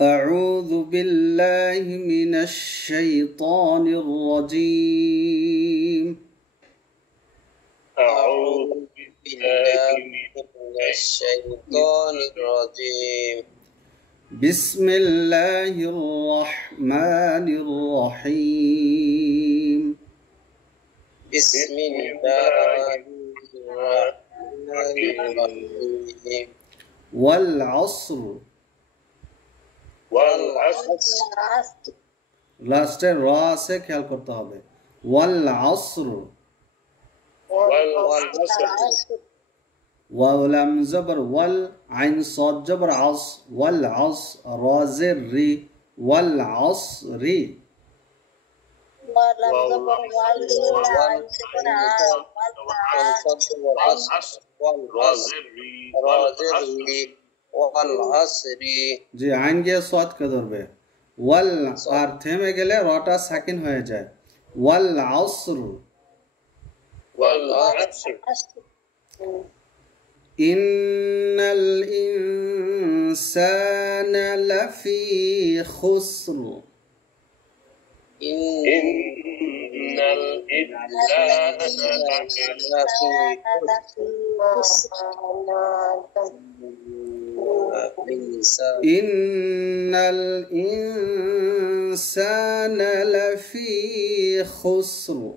أعوذ بالله من الشيطان الرجيم أعوذ بالله من الشيطان الرجيم بسم الله الرحمن الرحيم بسم الله الرحمن الرحيم والعصر والعصر লাস্টে র আছে খেয়াল করতে হবে والعصر والعصر واو لام زبر وال عين صاد جبر عص والعصر را زر ري والعصر জি আইন গিয়ে সাদ কে ধরবে ওয়াল আর থেমে গেলে রটা সাকিন হয়ে যায় ওয়াল আসর ইন্নাল ইনসানা লাফি খুসর إن الإنسان لفي خسر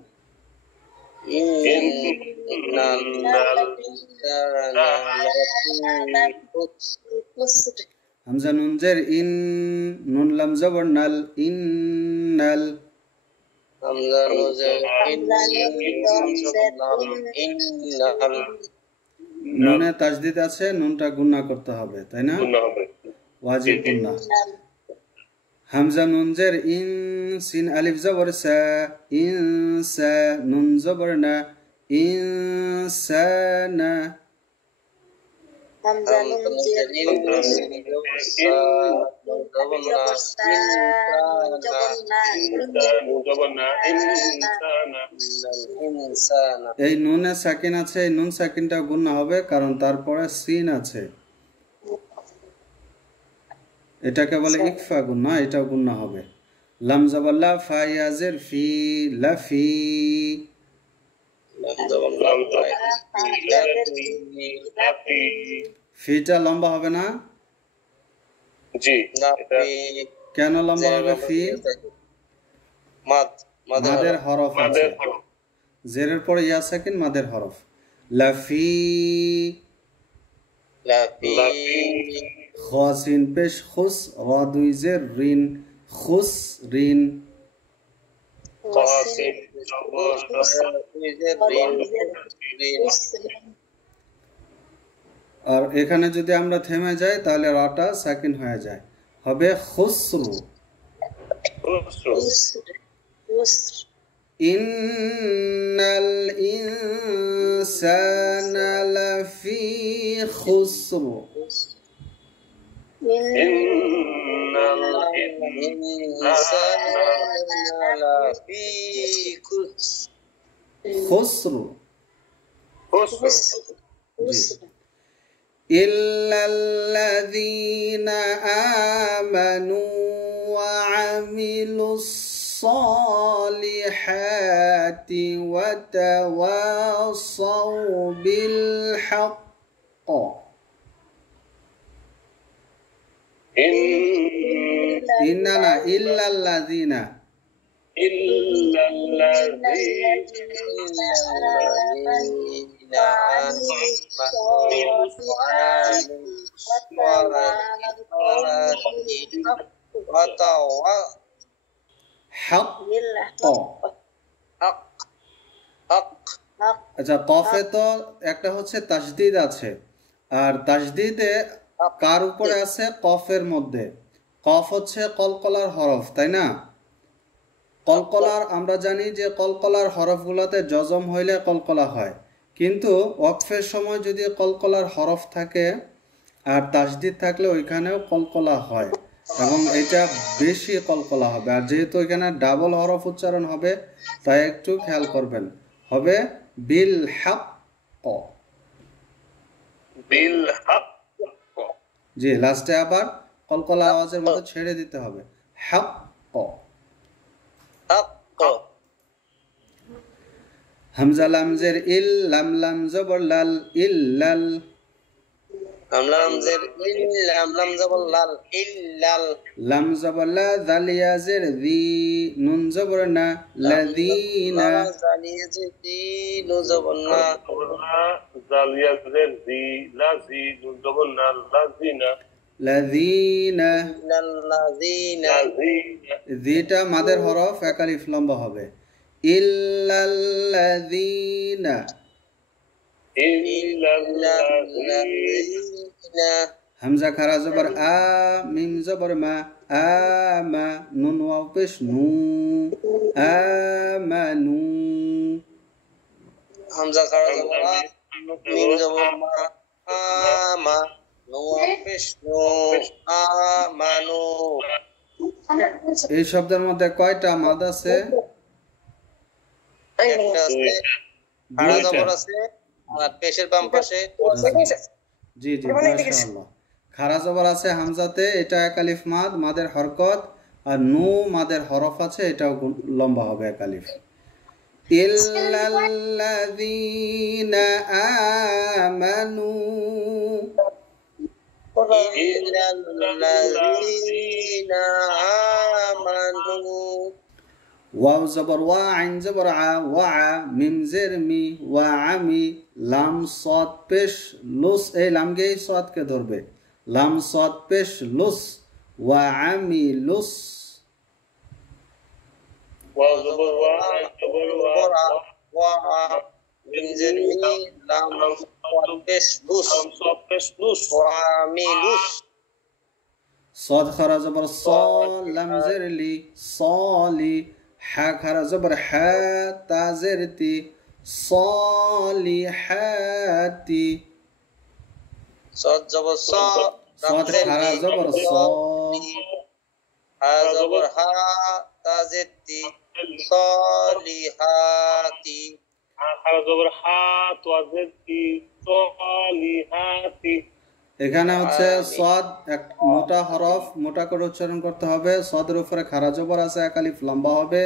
همزة نون زر إن نون لم زبر نل إنل নুনে তাজদিদ আছে নুনটা গুণা করতে হবে তাই না ওয়াজিব গুণা হামজা নুন জের ইন সিন আলিফ জবর সা ইনসা নুন জবর না ইনসানা همزة نون زر এই নুনে সাকিন আছে এই নুন সাকিনটা গুণা হবে কারণ তারপরে সিন আছে এটাকে বলে ইকফা গুণা এটাও গুণা হবে লাম জবর লা ফা ইয়াজের ফি লাফি ফিটা লম্বা হবে না জি কেন লম্বা হবে ফি মাদের হরফ আছে জেরের পরে ইয়া সাকিন মাদের হরফ লাফি খাসিন পেশ খুস রা দুই জের রিন খুস রিন আর এখানে যদি আমরা থেমে যাই তাহলে রাটা সাকিন হয়ে যায় হবে খুসরু ইন্নাল ইনসানা লাফি খুসর ইন্নাল ইনসানা লাফি খুসর إلا الذين آمنوا وعملوا الصالحات وتواصوا بالحق إننا إلا الذين আচ্ছা কফে তো একটা হচ্ছে তাজদিদ আছে আর তাজদিদে কার উপরে আছে কফের মধ্যে কফ হচ্ছে কলকলার হরফ তাই না কলকলার আমরা জানি যে কলকলার হরফগুলোতে জজম হইলে কলকলা হয় কিন্তু ওয়াকফের সময় যদি কলকলার হরফ থাকে আর তাজদিদ থাকলে ওইখানেও কলকলা হয় এবং এটা বেশি কলকলা হবে আর যেহেতু এখানে ডাবল হরফ উচ্চারণ হবে তাই একটু খেয়াল করবেন হবে বিল হক জি লাস্টে আবার কলকলা আওয়াজের মতো ছেড়ে দিতে হবে হক حق হামজা লাম জের ইল লাম লাম জবর লাল ইল্লাল হামলা হামজের ইল লাম জবর লাল ইল্লাল লাম জবর লা দাল ইয়া জের দি নুন জবর না লাযিনা জানিয়ে যে নো জবর না জালিয়াজের জি লাজি জবর না লাজিনা লাযিনা ইল্লাল্লাযিনা লাজিনা দিটা মাদের হরফ এক আলিফ লম্বা হবে ইল্লাল্লাযিনা ইল্লাল্লাযিনা হামজা খারা জবর আ মিম জবর মা আমা নুন ওয়াও পেশ নু আমানু হামজা খারা জবর আ মিম জবর মা আমা নো পেশ নো আমানু এই শব্দের মধ্যে কয়টা মাদ আছে একটা আছে খারা জবর আছে আর পেশের বাম পাশে জি জি মাশাআল্লাহ খারা জবর আছে হামজাতে এটা এক আলিফ মাদ মাদের হরকত আর নু মাদের হরফ আছে এটাও লম্বা হবে এক আলিফ ইল্লাল্লাযীনা আমানু ইল্লাল্লাযীনা আমানু ওয়াও জবর ওয়া আইন জবর আ ওয়া মিম জের মি ওয়া আমি লাম সাদ পেশ লুস এই লাম গে সাদ কে ধরবে লাম সাদ পেশ লুস ওয়া আমি লুস ওয়া জবর ওয়া জবর ওয়া ওয়া মিম জের মি লাম পেশ লুস সব পেশ লুস ওয়া মিলুস صاد خرا زبر صال لم زرلي صالي حا خرا زبر حا تا زرتي صالحاتي صاد زبر صا صاد خرا زبر صا হা জবর হা তা জেতি সালিহাতি আখারা জবর হা তোয়াজেতি সালিহাতি এখানে হচ্ছে সাদ এক মোটা হরফ মোটা করে উচ্চারণ করতে হবে সাদের উপরে খারা জবর আছে এক আলিফ লম্বা হবে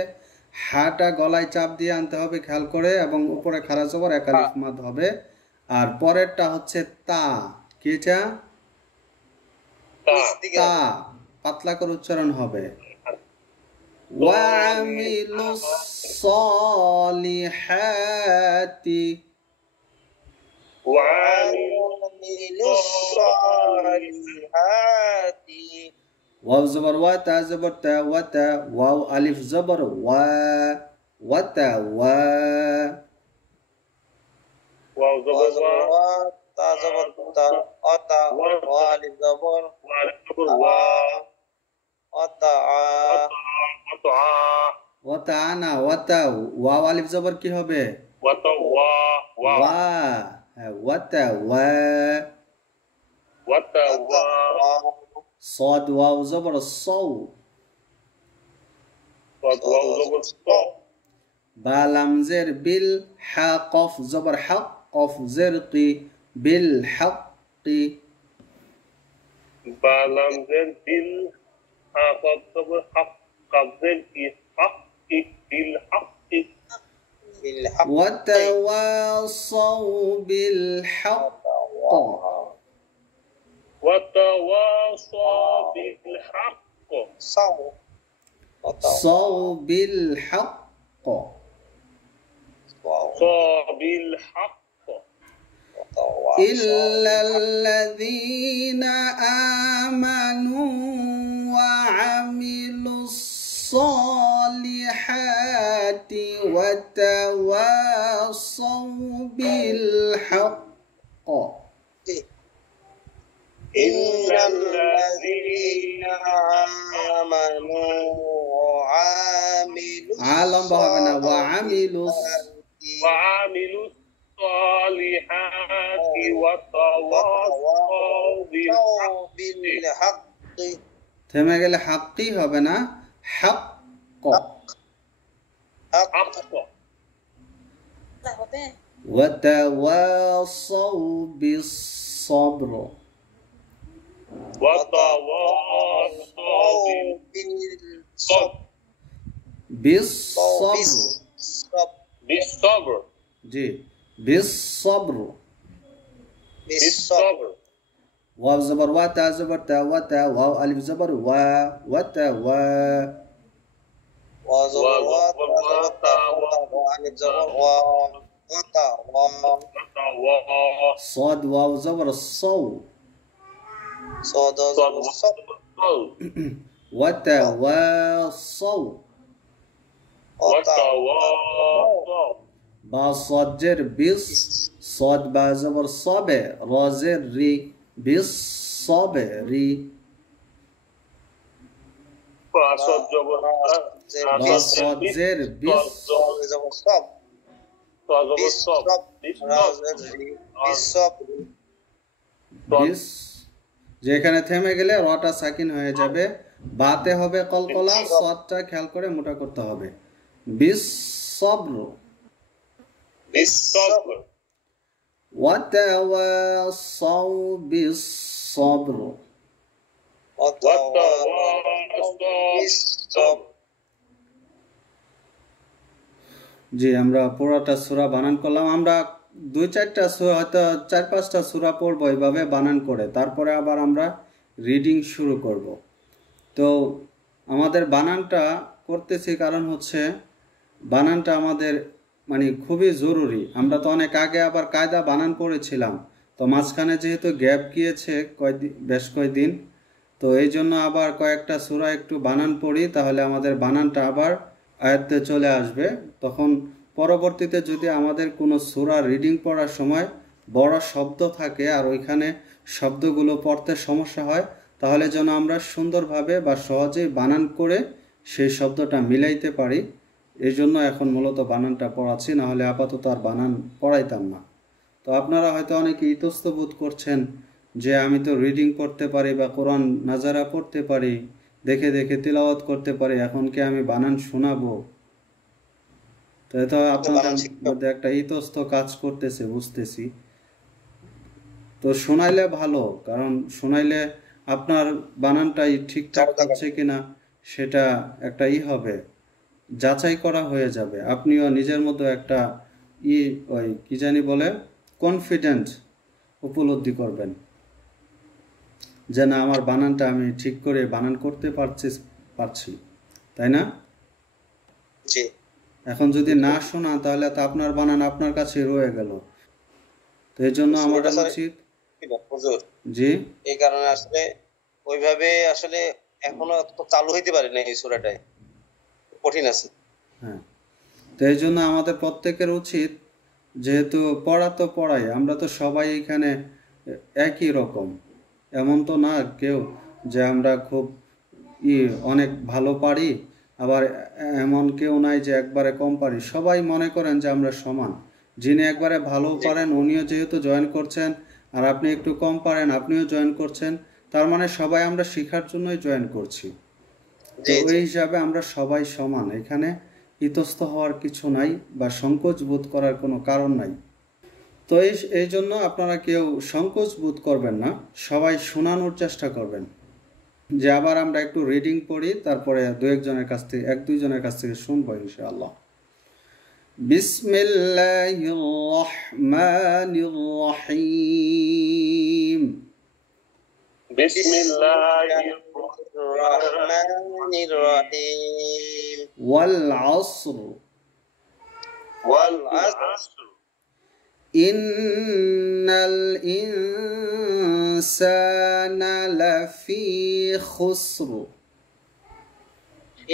হাটা গলায় চাপ দিয়ে আনতে হবে খেয়াল করে এবং উপরে খারা জবর এক আলিফ মাদ হবে আর পরেরটা হচ্ছে তা কি এটা তা পাতলা করে উচ্চারণ হবে ওয়ামিলুস সালিহাতি ওয়ামিলুস সালিহাতি ওয়াও জবর ওয়া তা জবর তা ওয়া তা ওয়াও আলিফ জবর ওয়া ওয়া তা ওয়া ওয়া জবর ওয়া তা জবর তা আতা ওয়া আলিফ জবর ওয়া জবর ওয়া আতা ওয়া ওয়া তা না ওয়া তা ওয়াও আলিফ জবর কি হবে ওয়া ওয়া ওয়া হ্যাঁ ওয়া তা ওয়া ওয়া ওয়া صاد واو زبر الصو ওয়া জবর সা بالام زر بالحا قف زبر حق قف زرقي بالحق বালাম জের বিল হাফাত জবর হক কাবজের কি হক কি বিল হক بالحق وتواصوا بالحق وتواصى بالحق صوا بالحق صى بالحق إلا الذين آمنوا وعملوا الصالحات وتواصوا بالحق إلا الذين آمنوا وعملوا عالم بهبنا وعملوا وعملوا الصالحات وتواصوا بالحق থেমে গেলে হাক্কি হবে না হক حق وتواصوا بالصبر وتواصوا বিসসবর, بالصبر জি বিসসবর। بالصبر ওয়াও জবর ওয়া, তা জবর তা, ওয়া তা, ওয়াও আলিফ জবর ওয়া, ওয়া তা ওয়া। وزبر وتا وألف زبر وتا صاد واو زبر الصو، صاد زبر صب وتا واصو. وتا با صاد جر بس، صاد با زبر صابه، را زر ري، بس صابري. فاصد جبر با صاد زر بس، زبر صب بالصبر بالصبر বিস। যেখানে থেমে গেলে রটা সাকিন হয়ে যাবে, বাতে হবে কলকলা, সদটা খেয়াল করে মোটা করতে হবে। বিস সবর بالصبر ওয়াতাওয়াসাউ বিস সবর। بالصبر জি, আমরা পুরোটা সূরা বানান করলাম। আমরা 2-4টা সূরা, হয়তো 4-5টা সূরা পড়বো এইভাবে বানান করে, তারপরে আবার আমরা রিডিং শুরু করব। তো আমাদের বানানটা করতেছি কারণ হচ্ছে বানানটা আমাদের মানে খুবই জরুরি। আমরা তো অনেক আগে আবার কায়দা বানান পড়েছিলাম, তো মাঝখানে যেহেতু গ্যাপ গিয়েছে বেশ কয়েকদিন, তো এই জন্য আবার কয়েকটা সূরা একটু বানান পড়ি, তাহলে আমাদের বানানটা আবার আয়ত্তে চলে আসবে। তখন পরবর্তীতে যদি আমাদের কোনো সূরা রিডিং পড়ার সময় বড় শব্দ থাকে আর ওইখানে শব্দগুলো পড়তে সমস্যা হয়, তাহলে যেন আমরা সুন্দরভাবে বা সহজেই বানান করে সেই শব্দটা মিলাইতে পারি। এই জন্য এখন মূলত বানানটা পড়াচ্ছি, নাহলে আপাতত আর বানান পড়াইতাম না। তো আপনারা হয়তো অনেকে ইতস্ত বোধ করছেন যে আমি তো রিডিং পড়তে পারি বা কোরআন নাজারা পড়তে পারি, দেখে দেখে তিলাওয়াত করতে পারি, এখন কি আমি বানান শোনাবো? তো এটা আপনাদের মধ্যে একটা ইতস্ত কাজ করতেছে, বুঝতেছি। তো শোনাইলে ভালো, কারণ শোনাইলে আপনার বানানটাই ঠিকঠাক হচ্ছে কিনা সেটা একটা হবে, যাচাই করা হয়ে যাবে। আপনিও নিজের মধ্যে একটা ওই কি জানি বলে কনফিডেন্ট উপলব্ধি করবেন যে না, আমার বানানটা আমি ঠিক করে বানান করতে পারছি, তাই না? জি। এখন যদি না শোনা, তাহলে তো আপনার বানান আপনার কাছে রয়ে গেল। তো এই জন্য আমাদের উচিত, জি, এই কারণে আসলে ওইভাবে আসলে এখনো তো চালু হইতে পারে না, এই সূরাটায় কঠিন আছে। হ্যাঁ, তো এই জন্য আমাদের প্রত্যেকের উচিত, যেহেতু পড়া তো পড়াই, আমরা তো সবাই এখানে একই রকম, এমন তো না কেউ যে আমরা খুব অনেক ভালো পারি, আবার এমন কেউ নাই যে একবারে কম পারি। সবাই মনে করেন যে আমরা সমান। যিনি একবারে ভালো পারেন উনিও যেহেতু জয়েন করছেন, আর আপনি একটু কম পারেন আপনিও জয়েন করছেন, তার মানে সবাই আমরা শেখার জন্যই জয়েন করছি। তো ওই হিসাবে আমরা সবাই সমান, এখানে ইতস্ত হওয়ার কিছু নাই বা সংকোচ বোধ করার কোনো কারণ নাই। তো এই জন্য আপনারা কেউ সংকোচ বোধ করবেন না, সবাই শোনানোর চেষ্টা করবেন। যে আবার আমরা একটু রিডিং পড়ি, তারপরে এক দুইজনের কাছ থেকে শুনবো ইনশাআল্লাহ। বিসমিল্লাহির রহমানির রহিম। বিসমিল্লাহির রহমানির রহিম। ওয়াল আসর, ওয়াল আসর। ইন্নাল ইনসানা লাফি খুসর।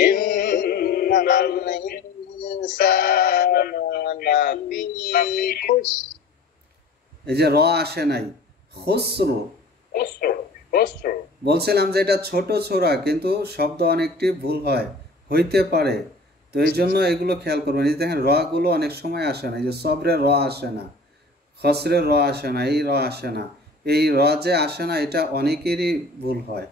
ইন্নাল ইনসানা লাফি খুসর। এই যে র আসে নাই, খুসর। খুসর বলছিলাম যে এটা ছোট সূরা, কিন্তু শব্দ অনেকটি ভুল হইতে পারে। তো এই জন্য এগুলো খেয়াল করবেন। এই দেখেন র গুলো অনেক সময় আসে না, এই যে সবরের র আসে না, খসরের র আসে না, এই র আসে না, এই র যে আসে না এটা অনেকেরই ভুল হয়।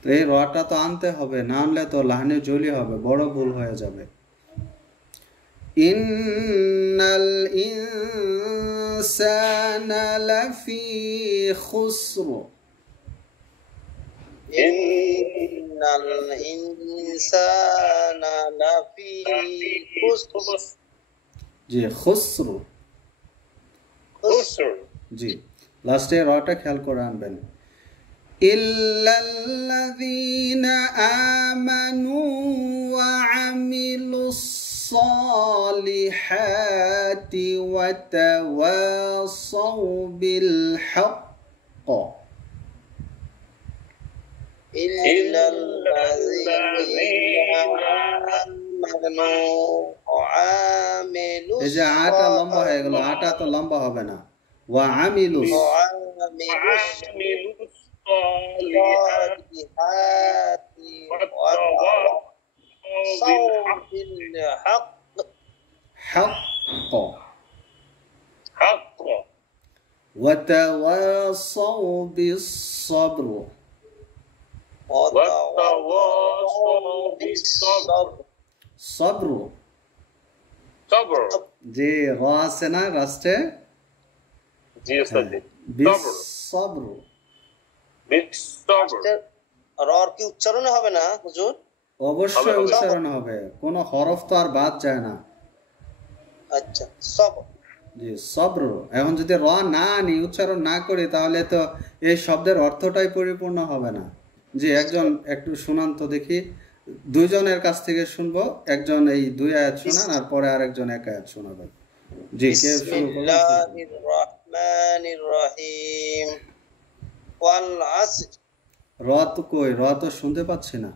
তো এই রটা তো আনতে হবে, না আনলে তো লাহানে জলি হবে, বড় ভুল হয়ে যাবে। ইন্নাল ইনসানা লাফি খুসর। ইন্নাল ইনসানা লাফি খুসর জি খুসরু خسر জি লাস্টে রটা খেয়াল করে আনবেন ইল্লাল্লাযীনা আমানু ওয়া আমিলুস সালিহাতি ওয়া তাওয়াসাউ বিল হক্ক ইল্লাল্লাযীনা আমানু ওয়া আমিলুস এই যে আটা লম্বা হয়ে গেল আটা তো লম্বা হবে না ওয়া আমিলুস وعاملوا الصالحات وتواصوا بالحق حق حق وتواصوا بالصبر وتواصوا بالصبر صبر صبر যে র আছে না রাষ্ট্রে জি উস্তাদ জি بالصبر بالصبر রর কি উচ্চারণ হবে না হুজুর? অবশ্যই উচ্চারণ হবে কোনো হরফ তো আর বাদ যায় না আচ্ছা সবর জি সবর এখন যদি র না আনি উচ্চারণ না করি তাহলে তো এই শব্দের অর্থটাই পরিপূর্ণ হবে না জি একজন একটু শুনান তো দেখি দুইজনের কাছ থেকে শুনবো একজন এই দুই আয়াত শোনান আর পরে আরেকজন এক আয়াত শোনাবেন জি কে শুরু করবেন বিসমিল্লাহির রহমানির রহিম ওয়াল আসর র তো কই র তো শুনতে পাচ্ছি না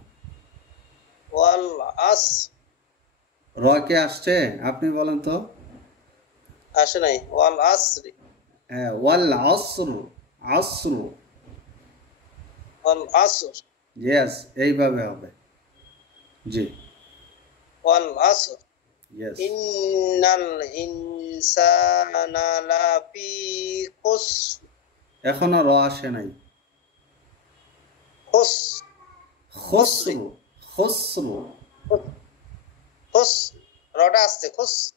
ওয়াল আসর র কে আসছে আপনি বলেন তো আসে নাই ওয়াল আসরি হ্যাঁ ওয়াল আসর আসর ওয়াল আসর ইয়েস এইভাবে হবে জি ওয়াল আসর ইয়েস ইন্নাল ইনসানা লাফি খুসর এখনো র আসে নাই খুসর খসরু খসরু খুসর রটা আসছে খুসর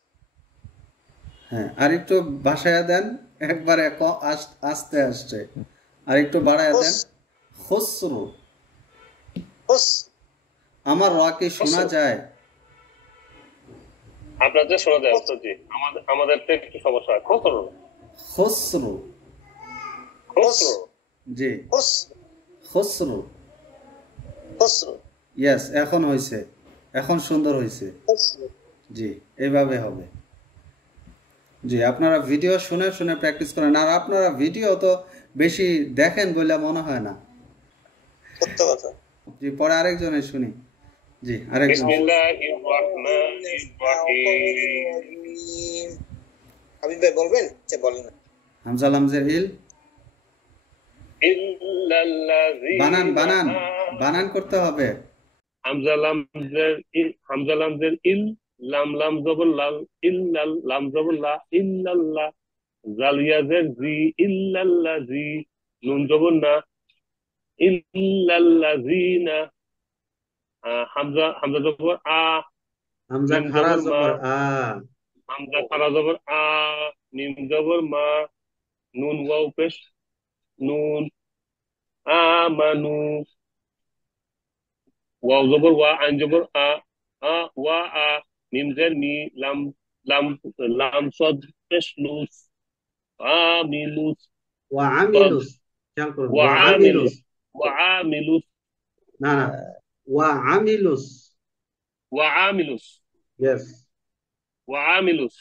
হ্যাঁ আর একটু বাসায় দেন একবারে আস্তে আসছে আর একটু বাড়ায় দেন খসরু খুসর আমার র কি শোনা যায় আপনাদের শোনা যায় উস্তাদ জি আমাদের তো একটু সমস্যা হয় খসরু খসরু খসরু জি খুসর খসরু খুসর ইয়েস এখন হয়েছে এখন সুন্দর হয়েছে খুসর জি এইভাবে হবে জি আপনারা ভিডিও শুনে শুনে প্র্যাকটিস করেন আর আপনারা ভিডিও তো বেশি দেখেন বলে মনে হয় না সত্য কথা জি পরে আরেকজনের শুনি জি আরেকজন বিসমিল্লাহির রহমানির রহিম হাবিব ভাই বলবেন যে বলেন হামজা লামজের ইল ইল্লাল্লাযীনা বানান বানান বানান করতে হবে হামজা লামজের ইল লাম লাম জবর লাল ইল্লাল লাম জবর লা ইল্লাল্লাহ জালিয়াজের জি ইল্লাল্লাযী নুন জবর না ইল্লাল্লাযীনা হামজা জবর আ হামজা মিম খারা জবর মা জবর আ হামজা খারা জবর আ মিম জবর মা নুন ওয়াও পেশ নুন আমানু ওয়াও জবর ওয়া আইন জবর আ ওয়া আ মিম জের মি লাম লাম লাম সদ পেশ লুস আমিলুস ওয়া আমিলুস খেয়াল করুন ওয়া ওয়া আমিলুস আমিলুস ওয়া আমিলুস না না ওয়া আমিলুস ওয়া আমিলুস ইয়েস ওয়া আমিলুস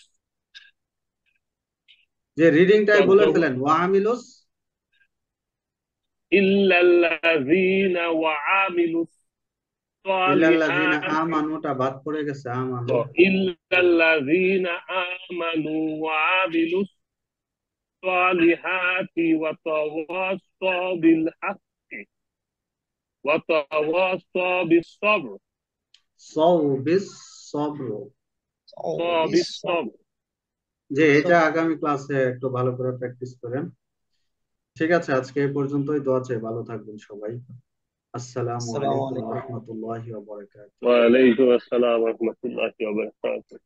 যে রিডিংটাই বলে ফেলেন ওয়া আমিলুস ইল্লাল্লাযীনা ওয়া আমিলুস ইল্লাল্লাযীনা সালিহাতি আমানুটা বাদ পড়ে গেছে আমানু ইল্লাল্লাযীনা আমানু ওয়া আমিলুস সালিহাতি ওয়া তাওয়াসাউ বিল হাক্কি ওয়া তাওয়াসাউ বিস sabr সাউবিস সবর বিস sabr যে এটা আগামী ক্লাসে একটু ভালো করে প্র্যাকটিস করেন ঠিক আছে আজকে এই পর্যন্তই দোয়া চাই ভালো থাকবেন সবাই আসসালামু আলাইকুম ওয়া রাহমাতুল্লাহি ওয়া বারাকাতুহু ওয়া আলাইকুম আসসালাম ওয়া রাহমাতুল্লাহি ওয়া বারাকাতুহু